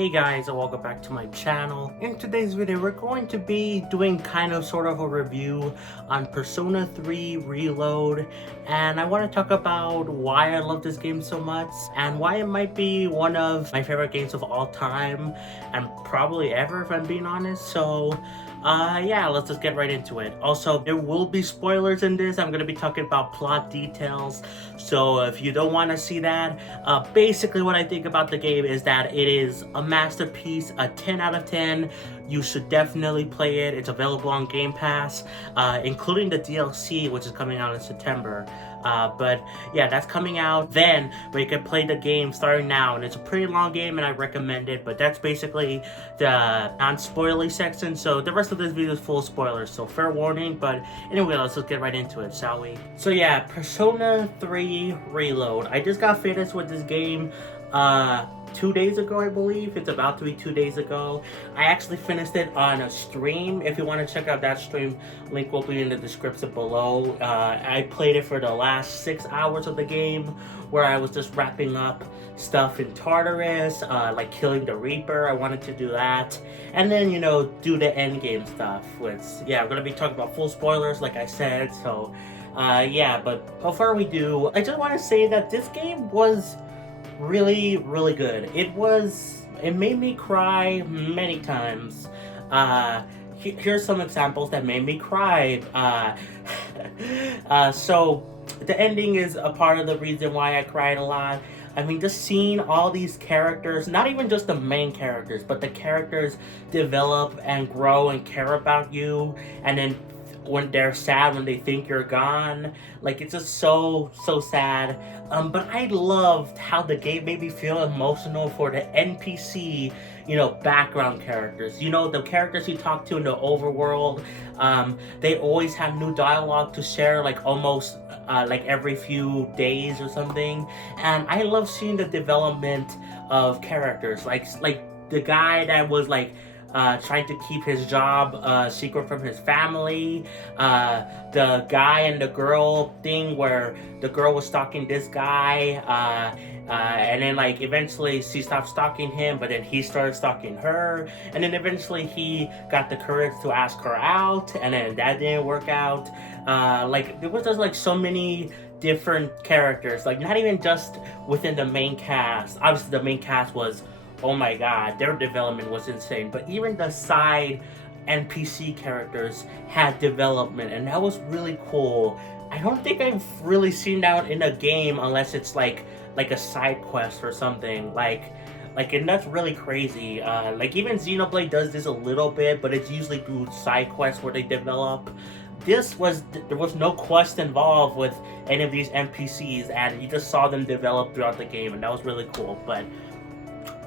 Hey guys, and welcome back to my channel. In today's video, we're going to be doing sort of a review on Persona 3 Reload, and I want to talk about why I love this game so much and why it might be one of my favorite games of all time and probably ever, if I'm being honest. So yeah, let's just get right into it. Also, there will be spoilers in this. I'm going to be talking about plot details, so if you don't want to see that, basically what I think about the game is that it is a masterpiece, a 10 out of 10. You should definitely play it. It's available on Game Pass, including the DLC, which is coming out in September. But yeah, that's coming out then, but you can play the game starting now, and it's a pretty long game and I recommend it. But that's basically the non-spoilery section, so the rest of this video is full of spoilers, so fair warning. But anyway, let's just get right into it, shall we? So yeah, Persona 3 Reload. I just got finished with this game 2 days ago, I believe. It's about to be 2 days ago. I actually finished it on a stream. If you want to check out that stream, link will be in the description below. I played it for the last 6 hours of the game, where I was just wrapping up stuff in Tartarus, like killing the Reaper. I wanted to do that, and then, you know, do the end game stuff, which, yeah, I'm gonna be talking about full spoilers like I said. So yeah, but before we do, I just want to say that this game was really good. It made me cry many times. Here's some examples that made me cry. So the ending is a part of the reason why I cried a lot. I mean, just seeing all these characters, not even just the main characters, but the characters develop and grow and care about you, and then when they're sad, when they think you're gone, like, it's just so sad. But I loved how the game made me feel emotional for the NPC, you know, background characters. You know, the characters you talk to in the overworld, they always have new dialogue to share, like almost like every few days or something. And I love seeing the development of characters, like the guy that was like trying to keep his job secret from his family, the guy and the girl thing where the girl was stalking this guy, and then like eventually she stopped stalking him, but then he started stalking her, and then eventually he got the courage to ask her out, and then that didn't work out. Like, there was just like so many different characters, like not even just within the main cast. Obviously the main cast was, oh my god, their development was insane, but even the side NPC characters had development, and that was really cool. I don't think I've really seen that in a game unless it's like a side quest or something, and that's really crazy. Like, even Xenoblade does this a little bit, but it's usually through side quests where they develop. There was no quest involved with any of these NPCs, and you just saw them develop throughout the game, and that was really cool. But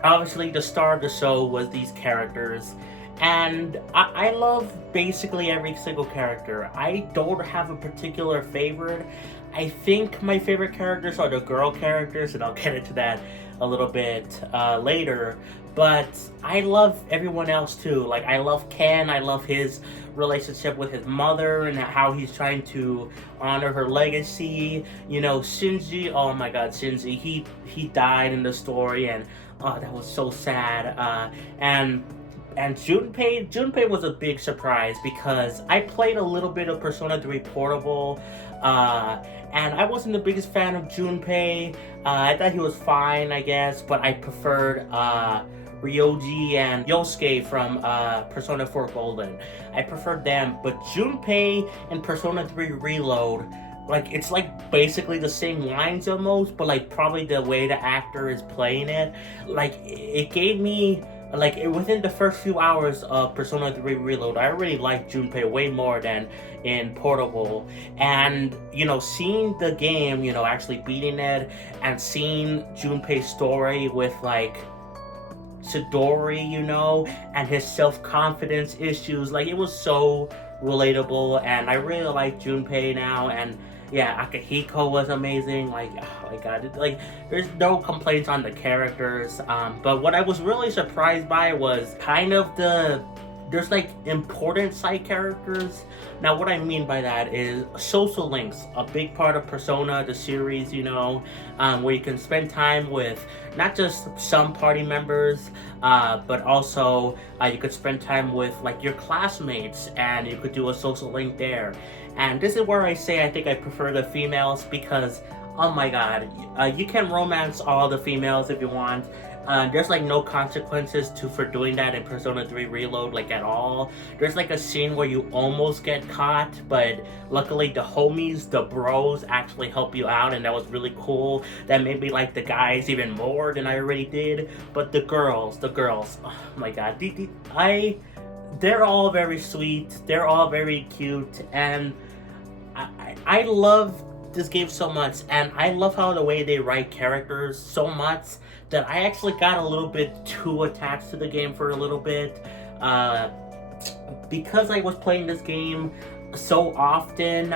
obviously, the star of the show was these characters, and I love basically every single character. I don't have a particular favorite. I think my favorite characters are the girl characters, and I'll get into that a little bit later. But I love everyone else too. Like, I love Ken. I love his relationship with his mother and how he's trying to honor her legacy. You know, Shinji, oh my god, Shinji, he died in the story, and oh, that was so sad. And Junpei was a big surprise, because I played a little bit of Persona 3 Portable, and I wasn't the biggest fan of Junpei. I thought he was fine, I guess, but I preferred Ryoji and Yosuke from Persona 4 Golden. I preferred them, but Junpei in Persona 3 Reload, like, it's like basically the same lines almost, but like probably the way the actor is playing it, like, it gave me, like, within the first few hours of Persona 3 Reload, I really liked Junpei way more than in Portable. And, you know, seeing the game, you know, actually beating it, and seeing Junpei's story with, like, Chidori, you know, and his self-confidence issues, like, it was so relatable, and I really like Junpei now. And yeah, Akihiko was amazing. Like, oh my god, like, there's no complaints on the characters. But what I was really surprised by was kind of the there's like important side characters. Now what I mean by that is social links, a big part of Persona, the series, where you can spend time with not just some party members, but also you could spend time with like your classmates, and you could do a social link there. And this is where I say I think I prefer the females, because oh my god, you can romance all the females if you want. There's like no consequences for doing that in Persona 3 Reload, like at all. There's like a scene where you almost get caught, but luckily the homies, the bros, actually help you out, and that was really cool. That made me like the guys even more than I already did. But the girls, oh my god, they're all very sweet, they're all very cute, and I love this game so much, and I love how the way they write characters so much that I actually got a little bit too attached to the game for a little bit. Because I was playing this game so often,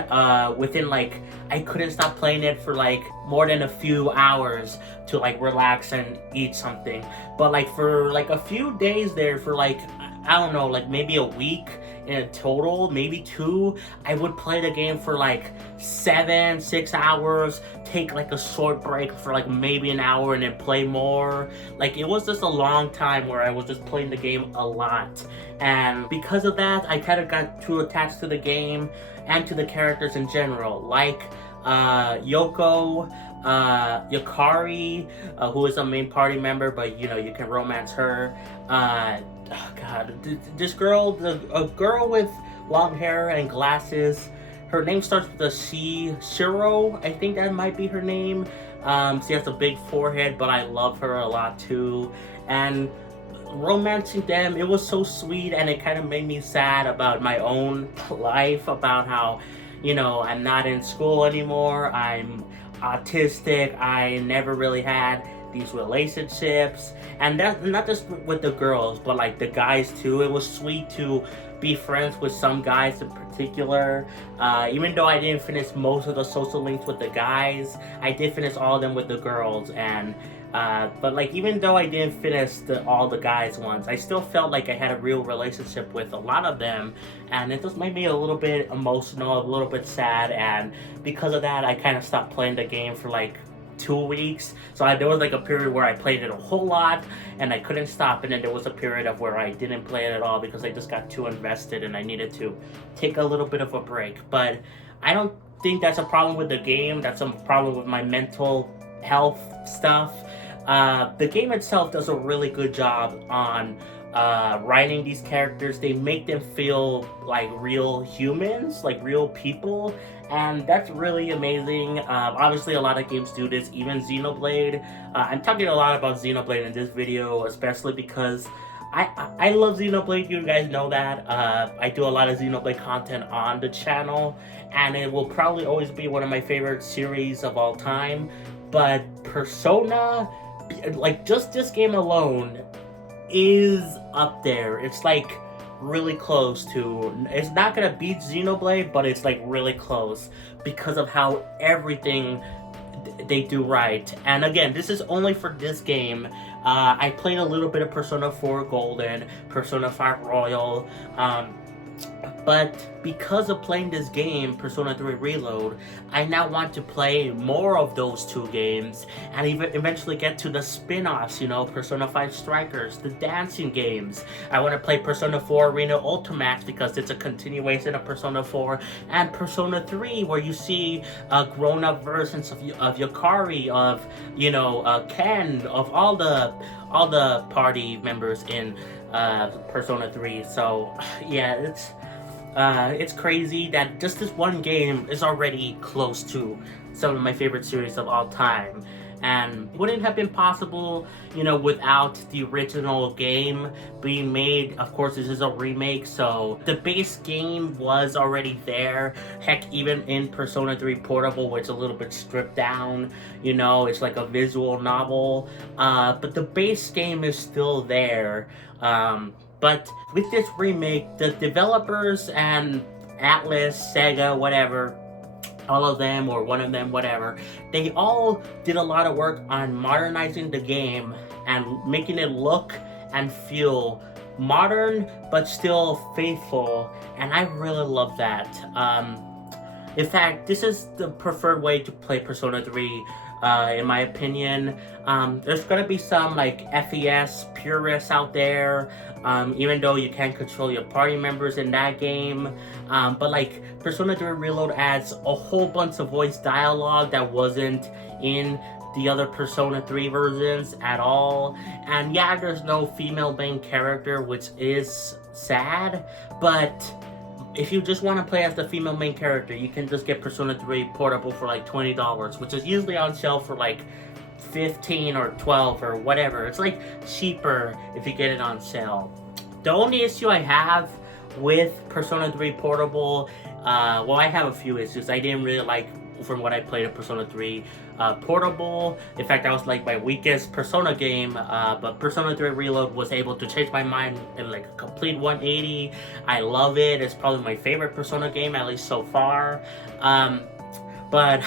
within like, I couldn't stop playing it for like more than a few hours to like relax and eat something. But like for like a few days there, for like, I don't know, like maybe a week in total, maybe 2, I would play the game for like 6 hours, take like a short break for like maybe an hour, and then play more. Like, it was just a long time where I was just playing the game a lot. And because of that, I kind of got too attached to the game and to the characters in general. Like Yoko, Yukari, who is a main party member, but you can romance her. Oh god, this girl, a girl with long hair and glasses. Her name starts with a C. Shiro, I think that might be her name. She has a big forehead, but I love her a lot too. And romancing them, it was so sweet, and it kind of made me sad about my own life, about how, I'm not in school anymore, I'm autistic, I never really had these relationships, and that's not just with the girls, but like the guys too. It was sweet to be friends with some guys in particular. Even though I didn't finish most of the social links with the guys, I did finish all of them with the girls. And but like, even though I didn't finish all the guys ones, I still felt like I had a real relationship with a lot of them, and it just made me a little bit emotional, a little bit sad. And because of that, I kind of stopped playing the game for like 2 weeks. So there was like a period where I played it a whole lot and I couldn't stop, and then there was a period of where I didn't play it at all because I just got too invested and I needed to take a little bit of a break. But I don't think that's a problem with the game, that's a problem with my mental health stuff. The game itself does a really good job on writing these characters. They make them feel like real humans, like real people, and that's really amazing. Obviously a lot of games do this, even Xenoblade. I'm talking a lot about Xenoblade in this video, especially because I love Xenoblade, you guys know that. I do a lot of Xenoblade content on the channel, and it will probably always be one of my favorite series of all time. But Persona, like, just this game alone is up there. It's like really close to, it's not gonna beat Xenoblade, but it's like really close because of how everything they do right. And again, this is only for this game. I played a little bit of Persona 4 Golden, Persona 5 Royal, but because of playing this game, Persona 3 Reload, I now want to play more of those 2 games and even eventually get to the spin-offs, Persona 5 Strikers, the dancing games. I want to play Persona 4 Arena Ultimax because it's a continuation of Persona 4, and Persona 3 where you see grown-up versions of Yukari, of, Ken, of all the party members in Persona 3. So yeah, it's crazy that just this one game is already close to some of my favorite series of all time. And wouldn't have been possible, without the original game being made. Of course, this is a remake, so the base game was already there. Heck, even in Persona 3 Portable, where it's a little bit stripped down, it's like a visual novel. But the base game is still there. But with this remake, the developers and Atlas, Sega, whatever, all of them, or one of them, whatever, they all did a lot of work on modernizing the game and making it look and feel modern but still faithful, and I really love that. In fact, this is the preferred way to play Persona 3, in my opinion. There's gonna be some like FES purists out there, even though you can't control your party members in that game. But like Persona 3 Reload adds a whole bunch of voice dialogue that wasn't in the other Persona 3 versions at all. And yeah, there's no female main character, which is sad, but if you just want to play as the female main character, you can just get Persona 3 Portable for like $20, which is usually on sale for like 15 or 12 or whatever. It's like cheaper if you get it on sale. The only issue I have with Persona 3 Portable, well, I have a few issues. I didn't really like from what I played of Persona 3 Portable. In fact, that was like my weakest Persona game, but Persona 3 Reload was able to change my mind in like a complete 180. I love it. It's probably my favorite Persona game, at least so far. But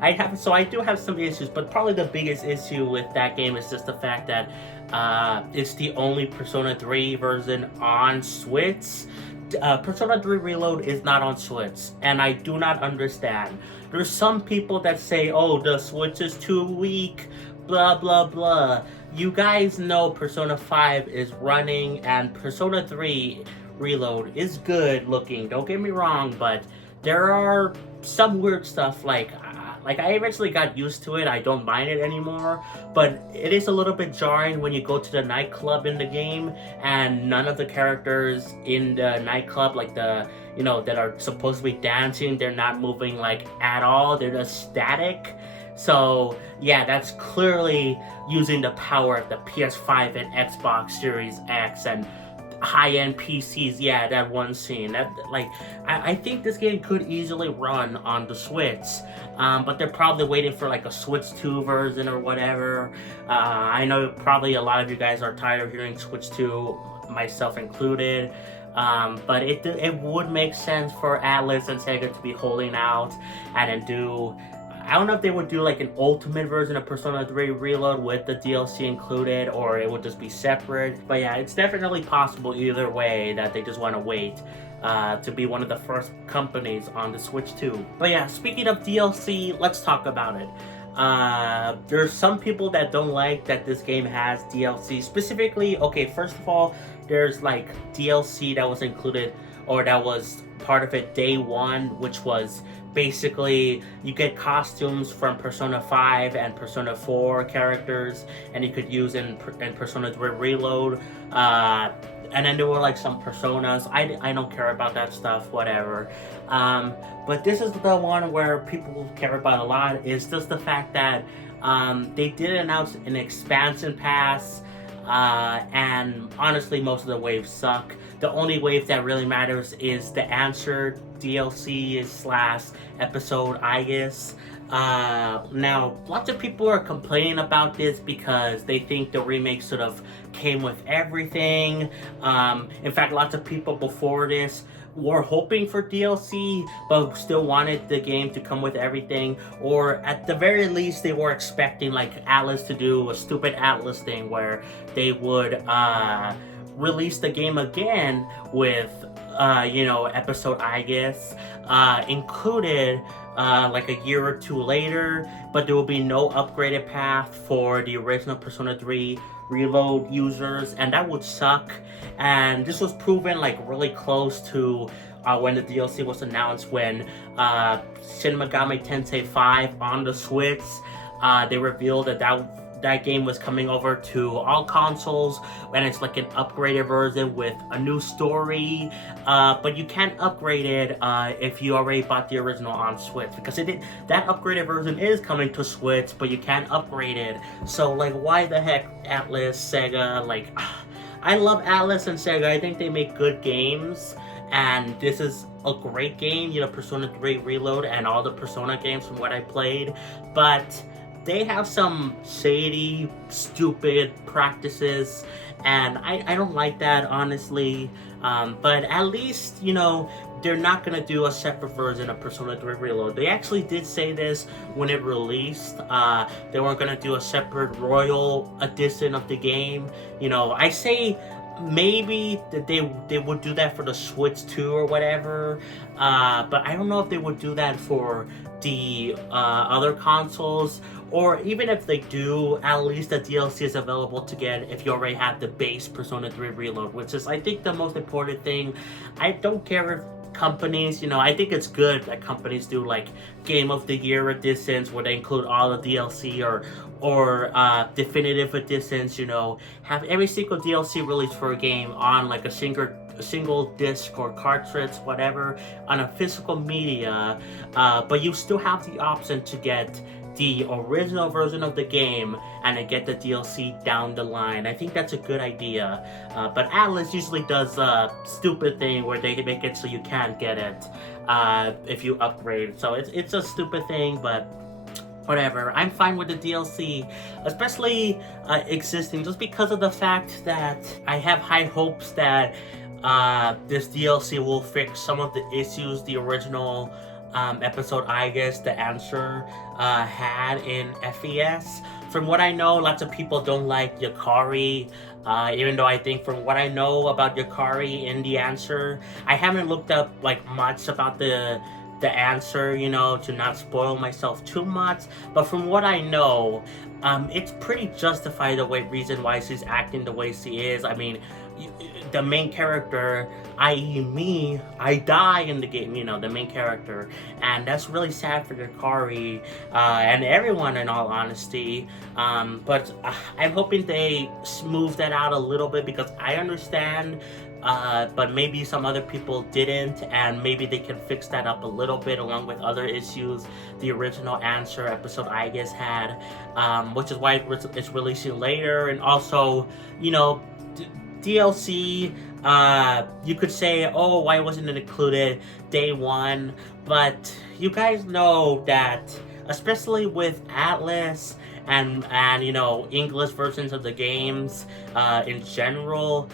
I do have some issues, but probably the biggest issue with that game is just the fact that it's the only Persona 3 version on Switch. Persona 3 Reload is not on Switch, and I do not understand. There's some people that say, oh, the Switch is too weak, blah blah blah. You guys know Persona 5 is running, and Persona 3 Reload is good looking, don't get me wrong, but there are some weird stuff like I eventually got used to it. I don't mind it anymore, but it is a little bit jarring when you go to the nightclub in the game and none of the characters in the nightclub, like the, you know, that are supposed to be dancing, they're not moving like at all. They're just static. So yeah, that's clearly using the power of the PS5 and Xbox Series X and high-end PCs. Yeah, that one scene, that like I think this game could easily run on the Switch, but they're probably waiting for like a Switch 2 version or whatever. I know probably a lot of you guys are tired of hearing Switch 2, myself included, but it would make sense for Atlus and Sega to be holding out and then do, I don't know if they would do like an ultimate version of Persona 3 Reload with the DLC included, or it would just be separate. But yeah, it's definitely possible either way that they just want to wait to be one of the first companies on the Switch 2. But yeah, speaking of DLC, let's talk about it. There's some people that don't like that this game has DLC. Specifically, okay, first of all, there's like DLC that was included, or that was part of it day one, which was basically you get costumes from Persona 5 and Persona 4 characters, and you could use in Persona 3 Reload. And then there were like some personas. I don't care about that stuff, whatever. But this is the one where people care about a lot, is just the fact that they did announce an expansion pass, and honestly most of the waves suck. The only wave that really matters is the Answer DLC / episode, I guess. Now, lots of people are complaining about this because they think the remake sort of came with everything. In fact, lots of people before this were hoping for DLC, but still wanted the game to come with everything. Or at the very least, they were expecting like Atlus to do a stupid Atlus thing where they would release the game again with, episode, I guess, included like a year or two later, but there will be no upgraded path for the original Persona 3 Reload users, and that would suck. And this was proven like really close to when the DLC was announced, when Shin Megami Tensei 5 on the Switch, they revealed that game was coming over to all consoles, and it's like an upgraded version with a new story, but you can't upgrade it if you already bought the original on Switch, because that upgraded version is coming to Switch, but you can't upgrade it. So like, why the heck, Atlus, Sega? Like, I love Atlus and Sega. I think they make good games, and this is a great game, Persona 3 Reload and all the Persona games from what I played, but they have some shady, stupid practices, and I don't like that, honestly. But at least, they're not going to do a separate version of Persona 3 Reload. They actually did say this when it released. They weren't going to do a separate Royal Edition of the game. I say maybe that they would do that for the Switch 2 or whatever, but I don't know if they would do that for the other consoles, or even if they do, at least the DLC is available to get if you already have the base Persona 3 Reload, which is, I think, the most important thing. I don't care if companies, I think it's good that companies do like Game of the Year editions where they include all the DLC, or definitive editions, have every single DLC released for a game on like a single disc or cartridge, whatever, on a physical media, but you still have the option to get the original version of the game and then get the DLC down the line. I think that's a good idea. But Atlas usually does a stupid thing where they make it so you can't get it if you upgrade. So it's a stupid thing, but whatever. I'm fine with the DLC, especially existing, just because of the fact that I have high hopes that this DLC will fix some of the issues the original episode, I guess, the answer had in FES. From what I know, lots of people don't like Yukari, even though I think from what I know about Yukari in the answer, I haven't looked up like much about the answer, to not spoil myself too much, but from what I know, it's pretty justified the reason why she's acting the way she is. I mean, the main character, i.e. me, I die in the game, the main character, and that's really sad for Yukari and everyone, in all honesty, but I'm hoping they smooth that out a little bit, because I understand, but maybe some other people didn't, and maybe they can fix that up a little bit along with other issues the original answer episode, I guess, had, which is why it's releasing later. And also, DLC, you could say, oh, why wasn't it included day one? But you guys know that, especially with Atlas and English versions of the games in general,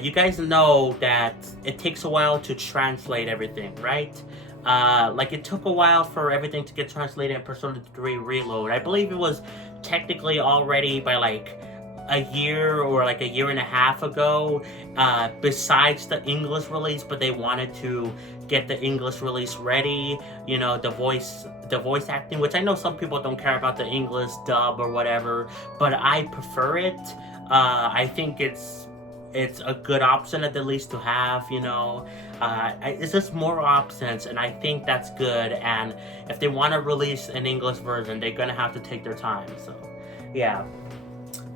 you guys know that it takes a while to translate everything, right? Like, it took a while for everything to get translated in Persona 3 Reload. I believe it was technically already by like a year or like a year and a half ago, besides the English release, but they wanted to get the English release ready, the voice acting, which I know some people don't care about the English dub or whatever, but I prefer it. I think it's a good option at the least to have, it's just more options, and I think that's good. And if they want to release an English version, they're gonna have to take their time. So yeah,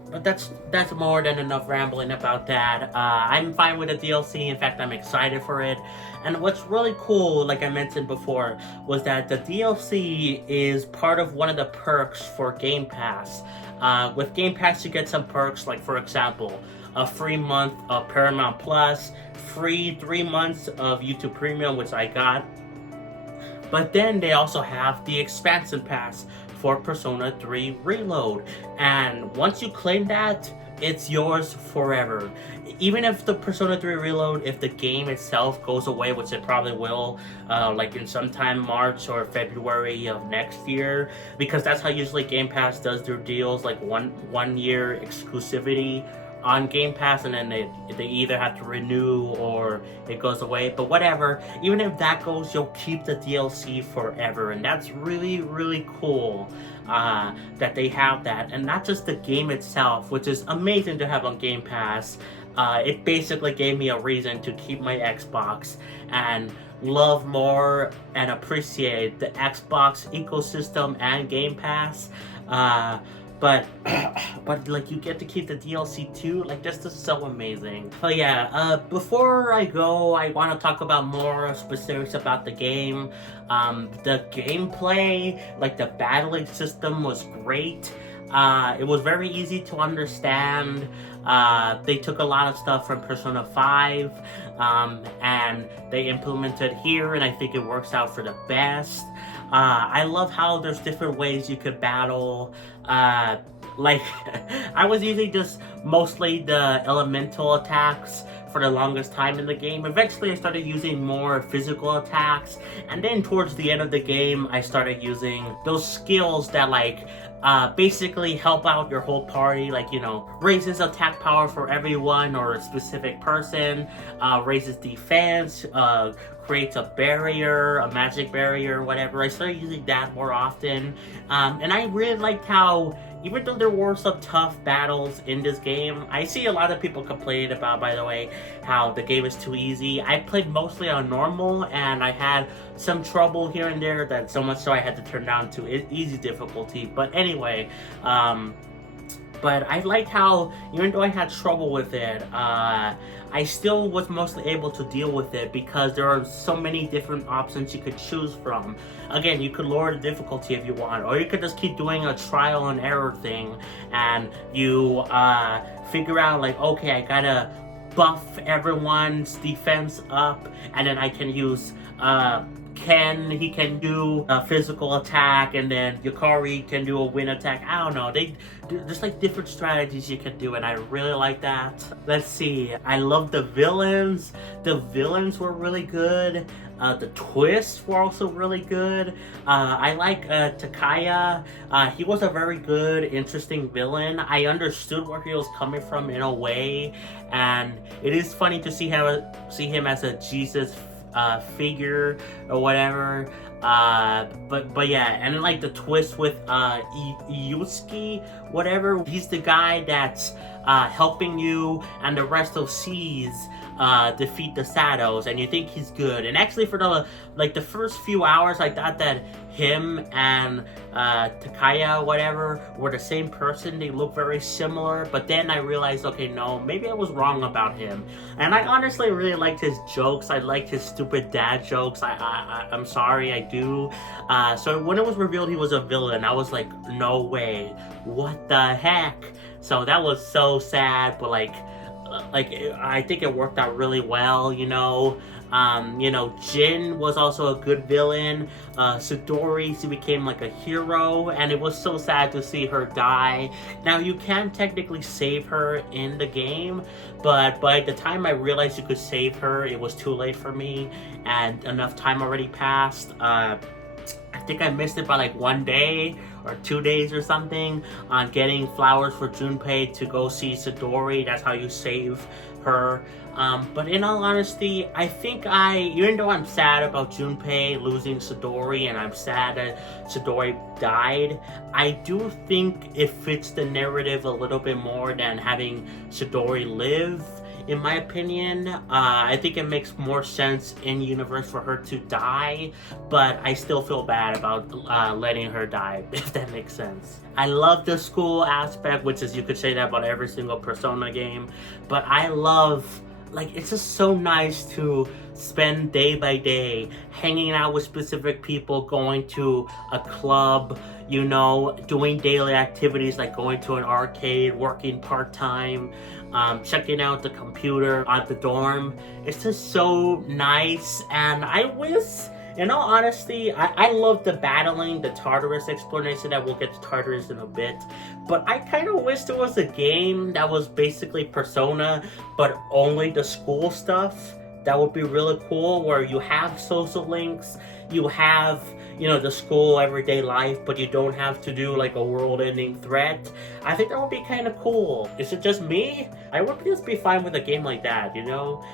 but that's more than enough rambling about that. I'm fine with the DLC. In fact, I'm excited for it. And what's really cool, like I mentioned before, was that the DLC is part of one of the perks for Game Pass. With Game Pass, you get some perks, like, for example, a free month of Paramount Plus, free 3 months of YouTube Premium, which I got. But then they also have the expansion pass for Persona 3 Reload. And once you claim that, it's yours forever. Even if the Persona 3 Reload, if the game itself goes away, which it probably will, like in sometime March or February of next year, because that's how usually Game Pass does their deals, like one year exclusivity on Game Pass, and then they either have to renew or it goes away. But whatever, even if that goes, you'll keep the DLC forever, and that's really, really cool that they have that. And not just the game itself, which is amazing to have on Game Pass. It basically gave me a reason to keep my Xbox and love more and appreciate the Xbox ecosystem and Game Pass. But like, you get to keep the DLC too. Like, this is so amazing. But yeah, before I go, I want to talk about more specifics about the game. The gameplay, like the battling system, was great. It was very easy to understand. They took a lot of stuff from Persona 5 and they implemented here, and I think it works out for the best. I love how there's different ways you could battle. Like, I was usually just mostly the elemental attacks for the longest time in the game. Eventually I started using more physical attacks, and then towards the end of the game I started using those skills that like basically help out your whole party, like, you know, raises attack power for everyone or a specific person, raises defense, creates a barrier, a magic barrier, whatever. I started using that more often, and I really liked how, even though there were some tough battles in this game, I see a lot of people complaining about, by the way, how the game is too easy. I played mostly on normal, and I had some trouble here and there, that so much so I had to turn down to easy difficulty. But anyway, but I like how, even though I had trouble with it, I still was mostly able to deal with it because there are so many different options you could choose from. Again, you could lower the difficulty if you want, or you could just keep doing a trial and error thing, and you figure out like, okay, I gotta buff everyone's defense up, and then I can use he can do a physical attack, and then Yukari can do a wind attack. I don't know, there's like different strategies you can do, and I really like that. Let's see, I love the villains. The villains were really good. The twists were also really good. I like Takaya. He was a very good, interesting villain. I understood where he was coming from in a way, and it is funny to see him as a Jesus figure or whatever. But yeah, and then like the twist with Yusuke, whatever. He's the guy that's helping you and the rest of C's defeat the Shadows, and you think he's good. And actually, for the first few hours, I thought that him and Takaya, whatever, were the same person. They look very similar, but then I realized, okay, no, maybe I was wrong about him. And I honestly really liked his jokes. I liked his stupid dad jokes. I'm sorry, I do. So when it was revealed he was a villain, I was like, no way, what the heck? So that was so sad, but like I think it worked out really well, you know. Jin was also a good villain. Sidori, she became like a hero, and it was so sad to see her die. Now, you can technically save her in the game, but by the time I realized you could save her, it was too late for me, and enough time already passed. I think I missed it by like 1 day or 2 days or something on getting flowers for Junpei to go see Sidori. That's how you save her. But in all honesty, I think even though I'm sad about Junpei losing Sidori, and I'm sad that Sidori died, I do think it fits the narrative a little bit more than having Sidori live. In my opinion, I think it makes more sense in universe for her to die, but I still feel bad about letting her die, if that makes sense. I love the school aspect, which is, you could say that about every single Persona game, but I love, like, it's just so nice to spend day by day hanging out with specific people, going to a club, you know, doing daily activities like going to an arcade, working part-time, checking out the computer at the dorm. It's just so nice, and I wish, in all honesty, I love the battling, the Tartarus explanation. That we'll get to Tartarus in a bit, but I kind of wish there was a game that was basically Persona, but only the school stuff. That would be really cool, where you have social links, you have, you know, the school everyday life, but you don't have to do like a world-ending threat. I think that would be kind of cool. Is it just me? I would just be fine with a game like that, you know?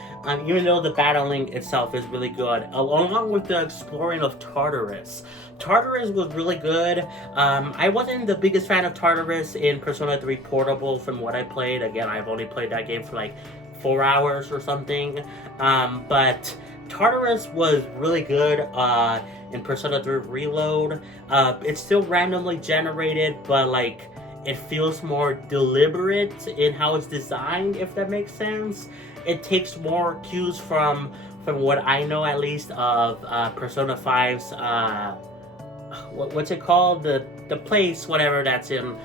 Even though the battling itself is really good, along with the exploring of Tartarus. Tartarus was really good. I wasn't the biggest fan of Tartarus in Persona 3 Portable from what I played. Again, I've only played that game for like 4 hours or something. But Tartarus was really good in Persona 3 Reload. It's still randomly generated, but like, it feels more deliberate in how it's designed, if that makes sense. It takes more cues from what I know, at least, of Persona 5's what's it called? The place, whatever, that's in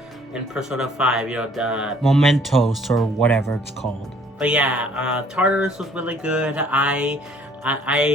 Persona 5, you know, the Mementos or whatever it's called. But yeah, Tartarus was really good. I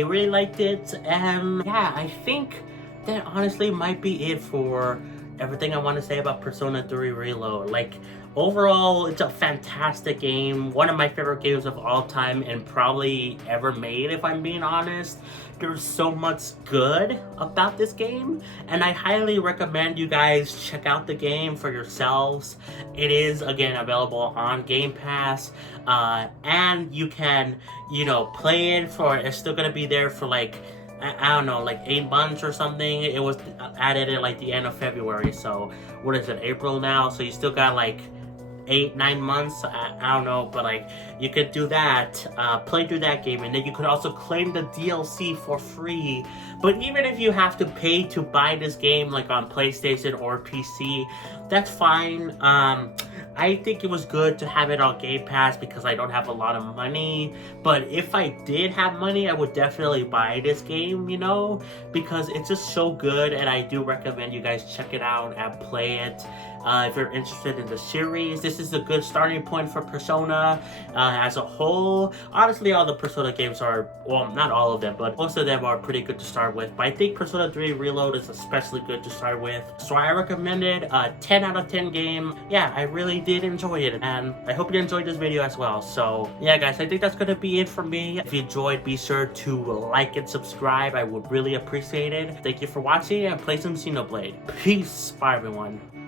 really liked it, and yeah, I think that honestly might be it for everything I want to say about Persona 3 Reload. Like, Overall, it's a fantastic game. One of my favorite games of all time and probably ever made, if I'm being honest. There's so much good about this game, and I highly recommend you guys check out the game for yourselves. It is, again, available on Game Pass, and you can, play it for, it's still gonna be there for like, I don't know, like 8 months or something. It was added at like the end of February, so what is it, April now? So you still got like 8-9 months. I don't know, but like you could do that, play through that game, and then you could also claim the DLC for free. But even if you have to pay to buy this game like on PlayStation or PC, that's fine. I think it was good to have it on Game Pass because I don't have a lot of money. But if I did have money, I would definitely buy this game, because it's just so good, and I do recommend you guys check it out and play it. If you're interested in the series, this is a good starting point for Persona as a whole. Honestly, all the Persona games are, well, not all of them, but most of them are pretty good to start with. But I think Persona 3 Reload is especially good to start with. So I recommend it. 10 out of 10 game. Yeah, I really did enjoy it, and I hope you enjoyed this video as well. So yeah, guys, I think that's gonna be it for me. If you enjoyed, be sure to like and subscribe. I would really appreciate it. Thank you for watching, and play some Xenoblade. Peace. Bye, everyone.